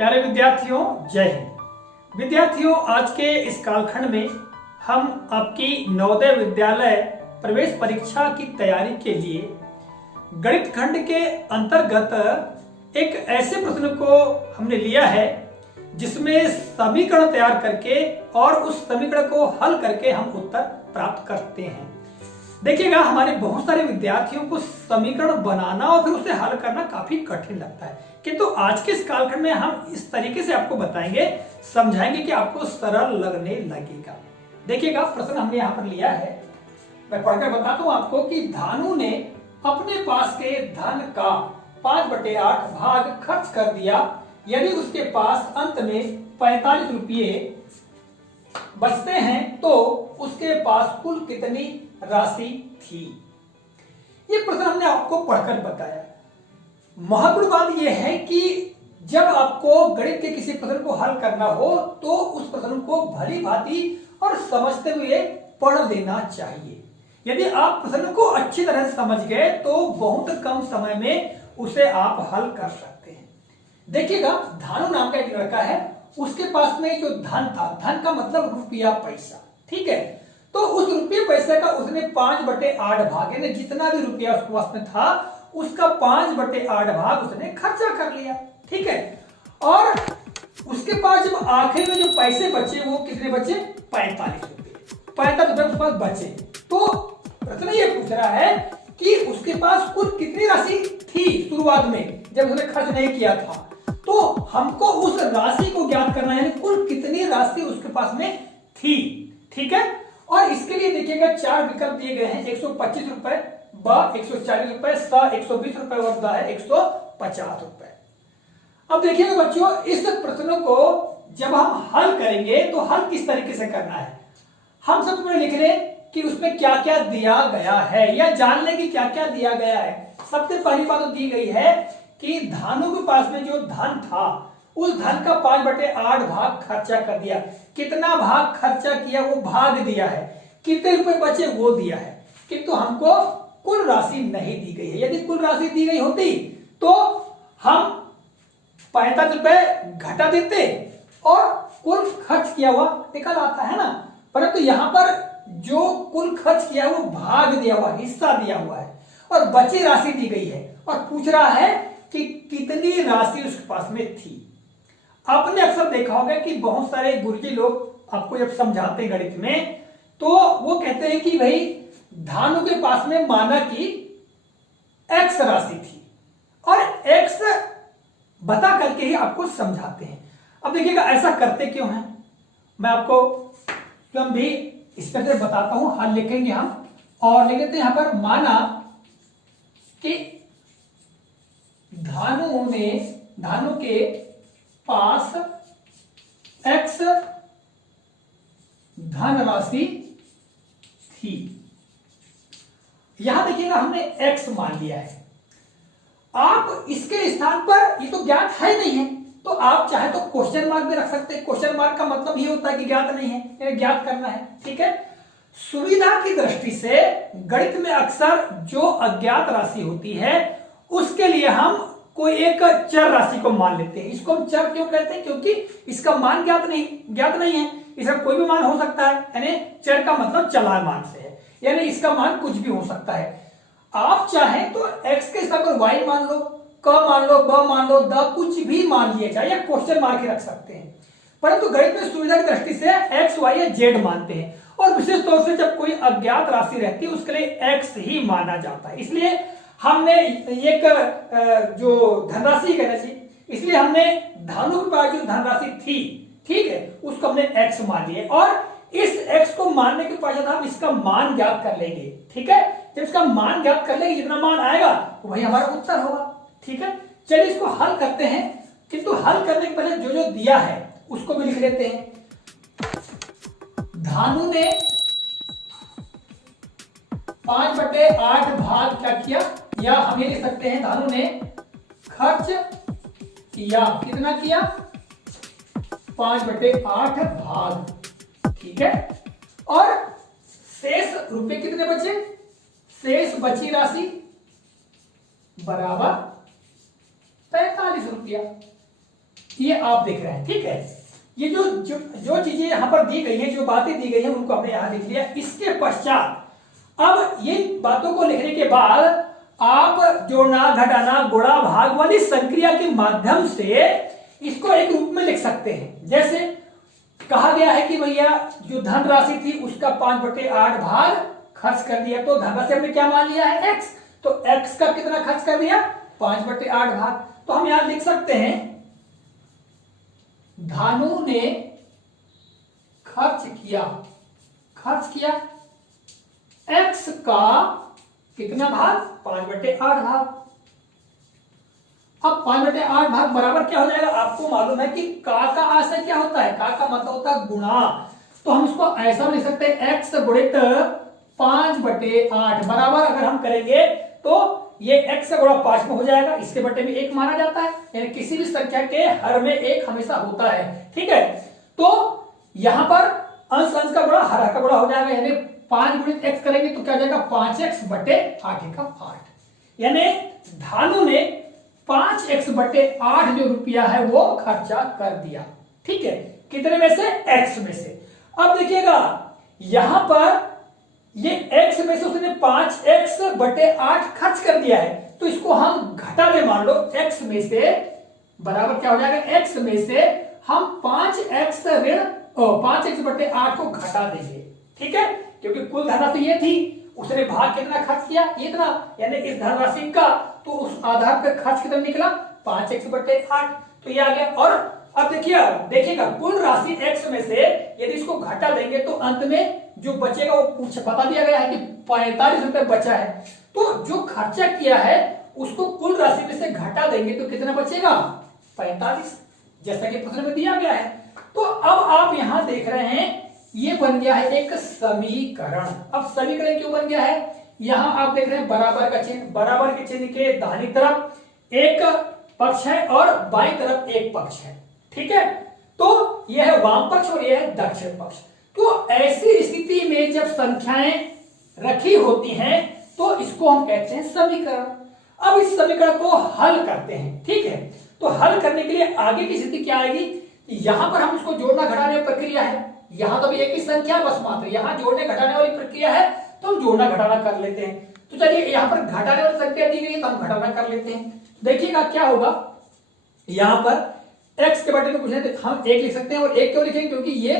प्यारे विद्यार्थियों, जय हिंद। विद्यार्थियों, आज के इस कालखंड में हम आपकी नवोदय विद्यालय प्रवेश परीक्षा की तैयारी के लिए गणित खंड के अंतर्गत एक ऐसे प्रश्न को हमने लिया है जिसमें समीकरण तैयार करके और उस समीकरण को हल करके हम उत्तर प्राप्त करते हैं। देखिएगा, हमारे बहुत सारे विद्यार्थियों को समीकरण बनाना और फिर उसे हल करना काफी कठिन लगता है, किंतु आज के इस कालखंड में हम इस तरीके से आपको बताएंगे, समझाएंगे कि आपको सरल लगने लगेगा। देखिएगा, प्रश्न हमने यहाँ पर लिया है, मैं पढ़कर बताता हूँ आपको कि धानु ने अपने पास के धन का 5/8 भाग खर्च कर दिया। यदि उसके पास अंत में 45 रुपये बचते हैं तो उसके पास कुल कितनी राशि थी। ये प्रश्न हमने आपको पढ़कर बताया। महत्वपूर्ण बात यह है कि जब आपको गणित के किसी प्रश्न को हल करना हो तो उस प्रश्न को भली भांति और समझते हुए पढ़ लेना चाहिए। यदि आप प्रश्न को अच्छी तरह से समझ गए तो बहुत कम समय में उसे आप हल कर सकते हैं। देखिएगा, धानु नाम का एक लड़का है, उसके पास में जो धन था, धन का मतलब रुपया पैसा, ठीक है, तो उस रुपये पैसे का उसने 5/8 भाग, यानी जितना भी रुपया उसके पास में था उसका 5/8 भाग उसने खर्चा कर लिया, ठीक है। और उसके पास जब आखिर में जो पैसे बचे वो कितने बचे? 45 रुपये। 45 रुपये उसके पास बचे, तो प्रश्न ये पूछ रहा है कि उसके पास कुल कितनी राशि थी शुरुआत में जब उसने खर्च नहीं किया था। तो हमको उस राशि को ज्ञात करना है, कुल कितनी राशि उसके पास में थी, ठीक है। और इसके लिए देखिएगा 4 विकल्प दिए गए हैं, 125 रुपए, ब 140 रुपए, स 120 रुपए और द है 150 रुपए। अब देखिएगा बच्चों, इस प्रश्न को जब हम हल करेंगे तो हल किस तरीके से करना है, हम सबसे पहले लिख लें कि उसमें क्या क्या दिया गया है या जान लें कि क्या क्या दिया गया है। सबसे पहली बात तो दी गई है कि धानु के पास में जो धन था उस धन का 5/8 भाग खर्चा कर दिया। कितना भाग खर्चा किया वो भाग दिया है, कितने रुपए बचे वो दिया है, किंतु हमको कुल राशि नहीं दी गई है। यदि कुल राशि दी गई होती तो हम 45 रुपए घटा देते और कुल खर्च किया हुआ निकल आता है ना, परंतु यहां पर जो कुल खर्च किया वो भाग दिया हुआ, हिस्सा दिया हुआ है और बची राशि दी गई है और पूछ रहा है कि कितनी राशि उसके पास में थी। आपने अक्सर देखा होगा कि बहुत सारे गुरुजी लोग आपको जब समझाते हैं गणित में तो वो कहते हैं कि भाई धानु के पास में माना कि x राशि थी और x बता करके ही आपको समझाते हैं। अब देखिएगा, ऐसा करते क्यों हैं, मैं आपको स्वयं भी इस तरह से बताता हूं। हल लिखेंगे हम और लिख लेते हैं यहां पर, माना कि धानु के पास x धनराशि थी। यहां देखिएगा हमने x मान लिया है। आप इसके स्थान पर, ये तो ज्ञात है नहीं है, तो आप चाहे तो क्वेश्चन मार्क भी रख सकते हैं। क्वेश्चन मार्क का मतलब ये होता है कि ज्ञात नहीं है, ज्ञात करना है, ठीक है। सुविधा की दृष्टि से गणित में अक्सर जो अज्ञात राशि होती है उसके लिए हम कोई एक चर राशि को मान लेते हैं। इसको हम चर क्यों कहते हैं? क्योंकि इसका मान ज्ञात नहीं है, इसका कोई भी मान हो सकता है, यानी चर का मतलब चला मान से है, यानी इसका मान कुछ भी हो सकता है। आप चाहें तो x के स्थान पर y मान लो, क मान लो, ब मान लो, द कुछ भी मान लिया जाए या क्वेश्चन मार्क रख सकते हैं, परंतु गणित में सुविधा की दृष्टि से x, y या z मानते हैं और विशेष तौर से जब कोई अज्ञात राशि रहती है उसके लिए x ही माना जाता है। इसलिए हमने एक जो धनराशि कहना चाहिए, इसलिए हमने धानु के पास जो धनराशि थी, ठीक है, उसको हमने x मान लिया और इस x को मानने के पश्चात हम इसका मान ज्ञात कर लेंगे, ठीक है। जब इसका मान ज्ञात कर लेंगे, जितना मान आएगा वही हमारा उत्तर होगा, ठीक है। चलिए इसको हल करते हैं, किंतु हल करने के पहले जो जो दिया है उसको भी लिख लेते हैं। धानु ने 5/8 भाग क्या किया, या हम ये लिख सकते हैं धानु ने खर्च किया। कितना किया? 5/8 भाग, ठीक है। और शेष रुपए कितने बचे? शेष बची राशि बराबर 45 रुपया। ये आप देख रहे हैं, ठीक है। ये जो जो जो चीजें यहाँ पर दी गई हैं, जो बातें दी गई हैं, उनको हमने यहाँ लिख लिया। इसके पश्चात अब ये बातों को लिखने के बाद आप जोड़ना, घटाना, गुणा, भाग वाली संक्रिया के माध्यम से इसको एक रूप में लिख सकते हैं। जैसे कहा गया है कि भैया जो धनराशि थी उसका 5/8 भाग खर्च कर दिया, तो धनराशि हमने क्या मान लिया है, x। तो x का कितना खर्च कर दिया, 5/8 भाग। तो हम यहां लिख सकते हैं धानु ने खर्च किया x का कितना भाग, 5/8 भाग। अब 5/8 भाग बराबर क्या हो जाएगा, आपको मालूम है कि का आशय क्या होता है, का मतलब होता है गुणा। तो हम इसको ऐसा लिख सकते हैं x गुणित 5/8 बराबर, अगर हम करेंगे तो ये x का गुणा 5 में हो जाएगा, इसके बटे में 1 माना जाता है, यानी किसी भी संख्या के हर में 1 हमेशा होता है, ठीक है। तो यहां पर अंश अंश का गुणा हर का गुणा हो जाएगा, यानी 5 गुणित x करेंगे तो क्या हो जाएगा, 5x/8 यानी धानु ने 5x/8 जो रुपया है वो खर्चा कर दिया, ठीक है। कितने में से, x में से। अब देखिएगा यहां पर ये x में से उसने 5x/8 खर्च कर दिया है, तो इसको हम घटा दे, मान लो x में से बराबर क्या हो जाएगा, x में से हम 5x/8 को घटा देंगे, ठीक है। क्योंकि कुल धनराशि तो ये थी, उसने भाग कितना खर्च किया, इतना, यानी इस धनराशि का, तो उस आधार पर खर्च कितना निकला, 5x/8, तो ये आ गया। और अब देखिएगा कुल राशि x में से यदि इसको घटा देंगे तो अंत में जो बचेगा वो कुछ बता दिया गया है कि 45 रुपए बचा है, तो जो खर्चा किया है उसको कुल राशि में से घटा देंगे तो कितना बचेगा, 45, जैसा कि प्रश्न में दिया गया है। तो अब आप यहां देख रहे हैं ये बन गया है एक समीकरण। अब समीकरण क्यों बन गया है, यहां आप देख रहे हैं बराबर का चिन्ह, बराबर के चिन्ह के दाहिनी तरफ एक पक्ष है और बाईं तरफ एक पक्ष है, ठीक है। तो यह है वाम पक्ष और यह है दक्षिण पक्ष। तो ऐसी स्थिति में जब संख्याएं रखी होती हैं तो इसको हम कहते हैं समीकरण। अब इस समीकरण को हल करते हैं, ठीक है। तो हल करने के लिए आगे की स्थिति क्या आएगी, यहां पर हम इसको जोड़ना घटाने प्रक्रिया है, यहां तो भी एक ही संख्या बस मात्र, यहां जोड़ने घटाने वाली प्रक्रिया है तो हम जोड़ना घटाना कर लेते हैं। तो चलिए यहां पर घटाने वाली संख्या दी गई है तो हम घटाना कर लेते हैं। देखिएगा क्या होगा, यहां पर x के बटे में कुछ नहीं तो हम 1 लिख सकते हैं, और 1 क्यों लिखेंगे, क्योंकि ये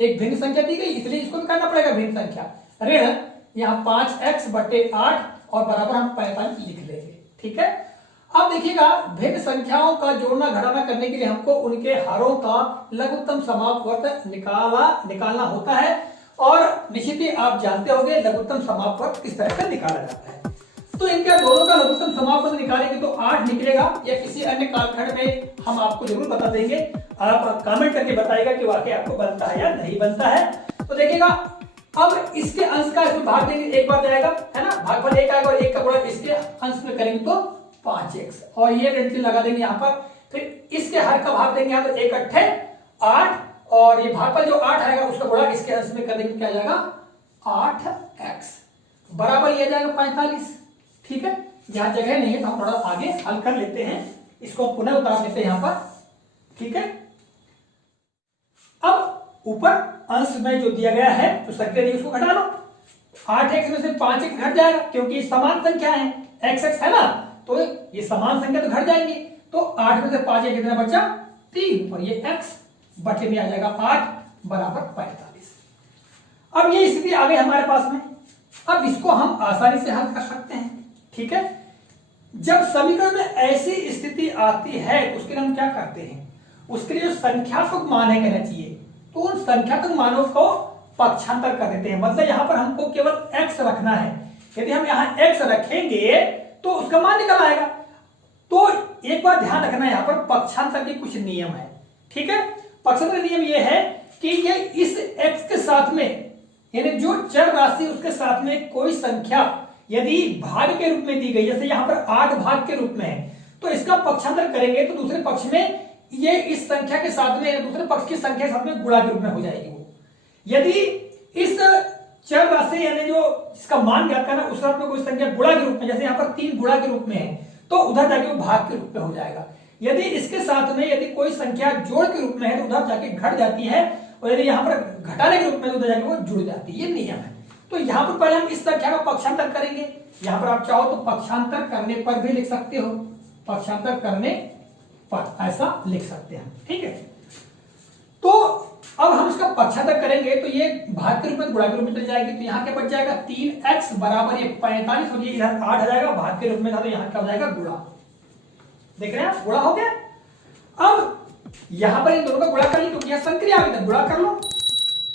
एक भिन्न संख्या दी गई इसलिए इसको भी करना पड़ेगा भिन्न संख्या। ऋण यहाँ 5x/8 और बराबर हम 45 लिख लेंगे, ठीक है। अब देखिएगा भिन्न संख्याओं का जोड़ना घटाना करने के लिए हमको उनके हरों का लघुत्तम समापवर्त निकालना होता है, और निश्चित ही आप जानते होंगे लघुत्तम समापवर्त किस तरह से निकाला जाता है। तो इनके दोनों का लघुत्तम समापवर्त निकालेंगे तो 8 निकलेगा, या किसी अन्य कालखंड में हम आपको जरूर बता देंगे, आप कमेंट करके बताइएगा कि वाकई आपको बनता है या नहीं बनता है। तो देखिएगा अब इसके अंश का इसमें भाग देंगे, एक बार जाएगा है ना, भागफल 1 आएगा और 1 का गुणा इसके अंश में करेंगे तो 5x, और ये ऋण लगा देंगे यहाँ पर, फिर इसके हर का भाग देंगे यहाँ तो 1 अट्ठे 8, और ये भागफल जो 8 आएगा उसका गुणा इसके अंश में कर देंगे, क्या जाएगा 8x बराबर ये जाएगा 45, ठीक है। यहाँ जगह नहीं है तो हम थोड़ा आगे हल कर लेते हैं, इसको पुनः उतार देते हैं यहाँ पर, ठीक है। अब ऊपर अंश में जो दिया गया है तो संख्या दी उसको घटा लो, 8x में से 5x घट जाएगा क्योंकि समान संख्या है, x है ना, तो ये समान संख्या तो घट जाएंगे, तो 8 में से 5 कितना बचा 3, और ये x बटे में आ जाएगा 8 बराबर 45। अब ये स्थिति आ गई हमारे पास में, अब इसको हम आसानी से हल कर सकते हैं, ठीक है। जब समीकरण में ऐसी स्थिति आती है तो उसके लिए हम क्या करते हैं, उसके लिए जो संख्यात्मक मान है कहना चाहिए, तो उन संख्यात्मक मानों को पक्षांतर कर देते हैं। मतलब यहां पर हमको केवल x रखना है, यदि हम यहां x रखेंगे तो उसका मान निकल आएगा। तो एक बार ध्यान रखना, यहां पर पक्षांतर के कुछ नियम है, ठीक है। पक्षांतर नियम यह है कि ये इस x के साथ में, यानी जो चर राशि उसके साथ में कोई संख्या यदि भाग के रूप में दी गई, जैसे यहां पर 8 भाग के रूप में है, तो इसका पक्षांतर करेंगे तो दूसरे पक्ष में ये इस संख्या के साथ में, दूसरे पक्ष की संख्या के साथ में गुणा के रूप में हो जाएगी वो। यदि इस चर राशि यानी जो इसका मान ज्ञात करना उस में कोई संख्या गुणा के रूप में, जैसे यहाँ पर 3 गुणा के रूप में है, तो उधर जाके वो भाग के रूप में हो जाएगा। यदि इसके साथ में यदि कोई संख्या जोड़ के रूप में है तो उधर जाके घट जाती है, और यदि यहाँ पर घटाने के रूप में तो उधर जाके वो जुड़ जाती है। ये नियम है। तो यहाँ पर पहले हम इस संख्या का पक्षांतर करेंगे। यहाँ पर आप चाहो तो पक्षांतर करने पर भी लिख सकते हो, पक्षांतर करने पर ऐसा लिख सकते हैं, ठीक है। तो अब हम इसका पक्षांतर करेंगे तो ये भाग के रूप में गुणा के रूप में चली जाएगी। तो यहाँ क्या बच जाएगा 3x बराबर ये 45 हो जाएगा, इधर 8 आ जाएगा, भाग के रूप में था तो यहाँ क्या हो जाएगा गुणा। देख रहे हैं गुणा हो गया। अब यहां पर इन दोनों का गुणा कर ली क्योंकि यह संक्रिया आ गई, गुणा कर लो।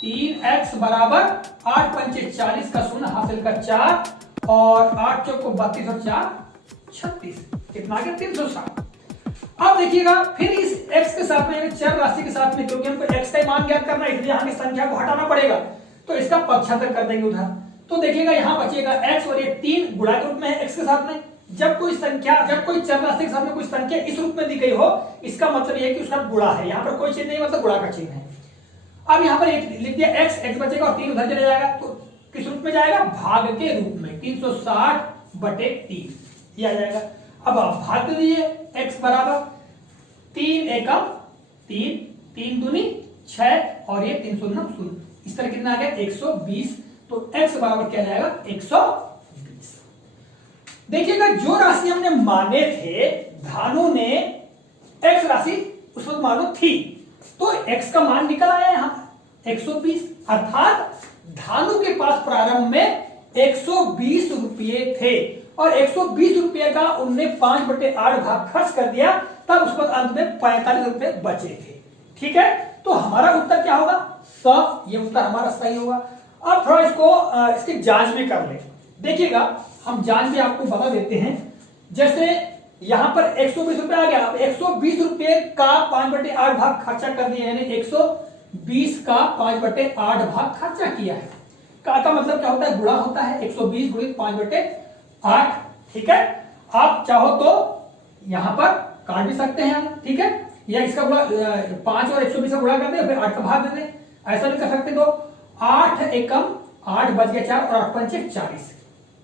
3x बराबर 8 पंचे 40 का शून्य हासिल का 4 और 8 चौक को 32 और 4 36, कितना आ गया 360। अब देखिएगा फिर इस x के साथ में यानी चर राशि के साथ में, क्योंकि हमको x का मान ज्ञात करना है इसलिए हमें संख्या को हटाना पड़ेगा, तो इसका पक्षांतर कर देंगे उधर। तो देखिएगा यहां बचेगा x और ये 3 गुणा के रूप में है x के साथ में। जब कोई चर राशि के साथ में कोई संख्या इस रूप में दी गई हो, इसका मतलब यह है कि उसका गुणा है। यहाँ पर कोई चिन्ह नहीं, मतलब गुणा का चिन्ह है। अब यहाँ पर लिख दिया x बचेगा और 3 उधर चले जाएगा, तो किस रूप में जाएगा भाग के रूप में 360/3 ये आ जाएगा। अब आप भाग दे दीजिए x बराबर 3 एकम 3, 3 दूनी 6 और ये 3 शून्य 0, इस तरह कितना आ गया 120। तो x बराबर क्या जाएगा 120। देखिएगा जो राशि हमने माने थे, धानु ने x राशि उस वक्त मालूम थी, तो x का मान निकल आया यहां 120, अर्थात धानु के पास प्रारंभ में 120 रुपये थे और 120 रुपये का उनने 5/8 भाग खर्च कर दिया, तब उसके बाद अंत में 45 रुपये बचे थे। ठीक है, तो हमारा उत्तर क्या होगा स, ये उत्तर हमारा सही होगा। अब थोड़ा इसकी जांच भी कर ले। देखिएगा हम जांच भी आपको बता देते हैं। जैसे यहां पर 120 रुपये आ गया, अब 120 रुपये का 5/8 भाग खर्चा कर दिया, यानी 120 का 5/8 भाग खर्चा किया है। का मतलब क्या होता है गुणा होता है, 120 गुणित 5/8। ठीक है, आप चाहो तो यहां पर काट भी सकते हैं, ठीक है, या इसका गुणा 5 और 120 का गुणा कर दे, फिर 8 का भाग दे दे, ऐसा भी कर सकते। तो 8 एकम 8 बच गया 4 और 8 पंचे 40,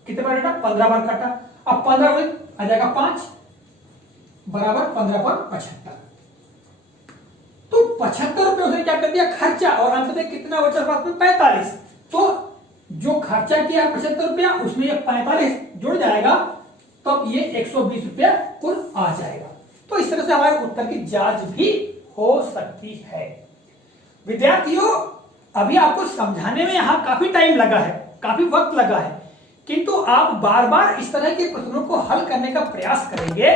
कितने बार कटा 15 बार कटा। अब 15 गुणित आ जाएगा 5 बराबर 15 पर 75। तो 75 रुपए उसने क्या कर दिया खर्चा, और अंत में कितना बचा पास में 45। तो जो खर्चा किया 75 रुपया, उसमें ये 45 जुड़ जाएगा, तब ये 120 रुपया कुल आ जाएगा। तो इस तरह से हमारे उत्तर की जांच भी हो सकती है। विद्यार्थियों, अभी आपको समझाने में यहां काफी टाइम लगा है, काफी वक्त लगा है, किंतु आप बार बार इस तरह के प्रश्नों को हल करने का प्रयास करेंगे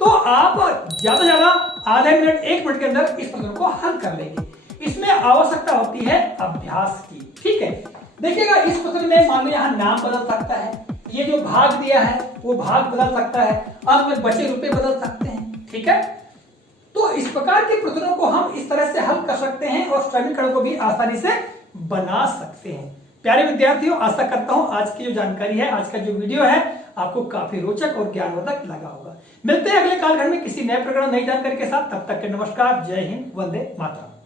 तो आप ज्यादा ज्यादा आधे मिनट 1 मिनट के अंदर इस प्रश्न को हल कर लेंगे। इसमें आवश्यकता होती है अभ्यास की। ठीक है, देखिएगा इस प्रश्न में मान लो यहाँ नाम बदल सकता है, ये जो भाग दिया है वो भाग बदल सकता है, अंत में बचे रुपए बदल सकते हैं। ठीक है, तो इस प्रकार के प्रश्नों को हम इस तरह से हल कर सकते हैं और समीकरण को भी आसानी से बना सकते हैं। प्यारे विद्यार्थियों, आशा करता हूं आज की जो जानकारी है, आज का जो वीडियो है, आपको काफी रोचक और ज्ञानवर्धक लगा होगा। मिलते हैं अगले कालखंड में किसी नए प्रकरण नई जानकारी के साथ। तब तक के नमस्कार, जय हिंद, वंदे मातरम।